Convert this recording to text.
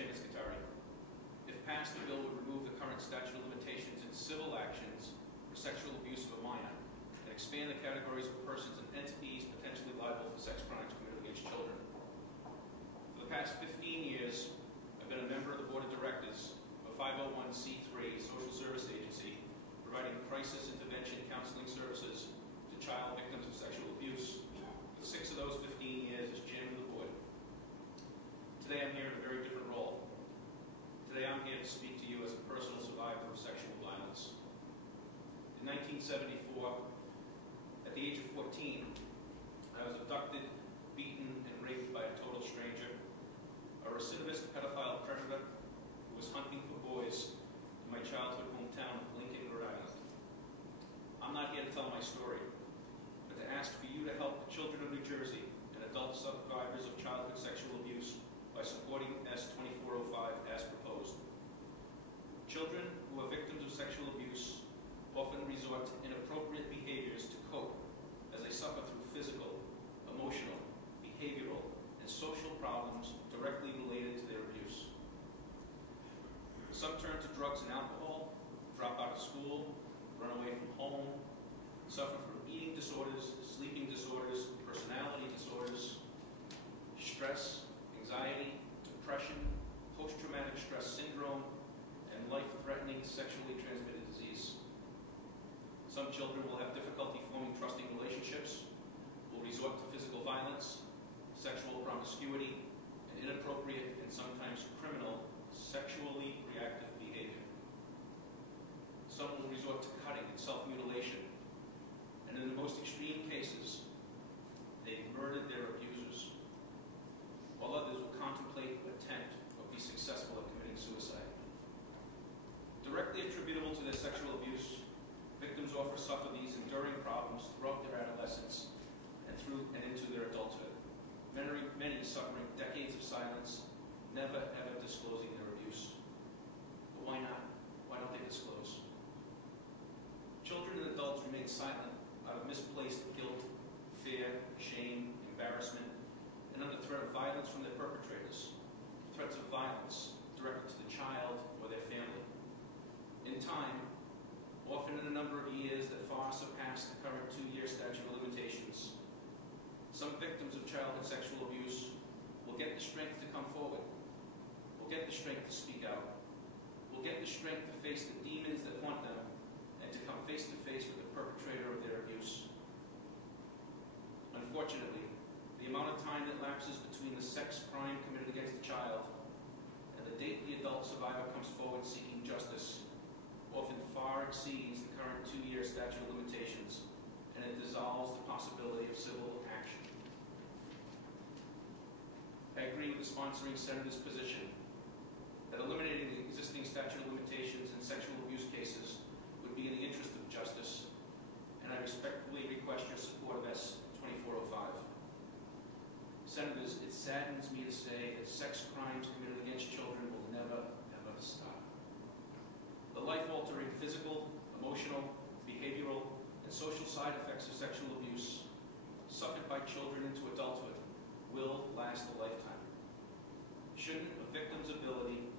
Chairman Scutari. If passed, the bill would remove the current statute of limitations in civil actions for sexual abuse of a minor and expand the categories of persons and entities potentially liable for sex crimes committed against children. For the past 15 years, I've been a member of the Board of Directors of a 501c3 social service agency providing crisis intervention counseling services to child victims of sexual abuse. For 6 of those 15 years as chairman of the board. Today I'm here in a very different role. Today I'm here to speak to you as a personal survivor of sexual violence. In 1974, at the age of 14, I was abducted, beaten, and raped by a total stranger, a recidivist pedophile predator who was hunting for boys in my childhood hometown of Lincoln, Rhode Island. I'm not here to tell my story, but to ask for you to help the children of New Jersey and adult survivors of childhood sexual abuse by supporting S-2405 as proposed. Children who are victims of sexual abuse often resort to inappropriate behaviors to cope as they suffer through physical, emotional, behavioral, and social problems directly related to their abuse. Some turn to drugs and alcohol, drop out of school, run away from home, suffer from eating disorders, sleeping disorders, personality disorders, stress, anxiety, depression, post-traumatic stress syndrome, and life-threatening sexually transmitted disease. Some children will have difficulty forming trusting relationships, will resort to physical violence, sexual promiscuity, and inappropriate and sometimes criminal sexually reactive behavior. Some will resort to cutting and self-mutilation, and in the most extreme cases, they've murdered their abusers, while others will contemplate, attempt, or be successful at committing suicide. Directly attributable to their sexual abuse, victims often suffer these enduring problems throughout their adolescence and into their adulthood. Many suffering decades of silence, never ever disclosing their abuse. But why not? Why don't they disclose? Children and adults remain silent out of misplaced guilt, fear, shame, embarrassment, and under threat of violence from their perpetrators. Threats of violence directed to the child or their family. In time, often in a number of years that far surpass the current 2-year statute of limitations, some victims of childhood sexual abuse will get the strength to come forward, will get the strength to speak out, will get the strength to face the demons that haunt them, and to come face to face with the perpetrator of their abuse. Unfortunately, the amount of time that lapses between the sex crime committed against the child and the date the adult survivor comes forward seeking justice often far exceeds the current 2-year statute of limitations, and it dissolves the possibility of civil action. I agree with the sponsoring senator's position that eliminating the existing statute of limitations in sexual abuse cases would be in the interest of justice, and I respectfully request your support of S-2405. Senators, it saddens me to say that sex crimes committed against children will never, ever stop. The life-altering physical, emotional, behavioral, and social side effects of sexual abuse suffered by children into adulthood will last a lifetime. Shouldn't a victim's ability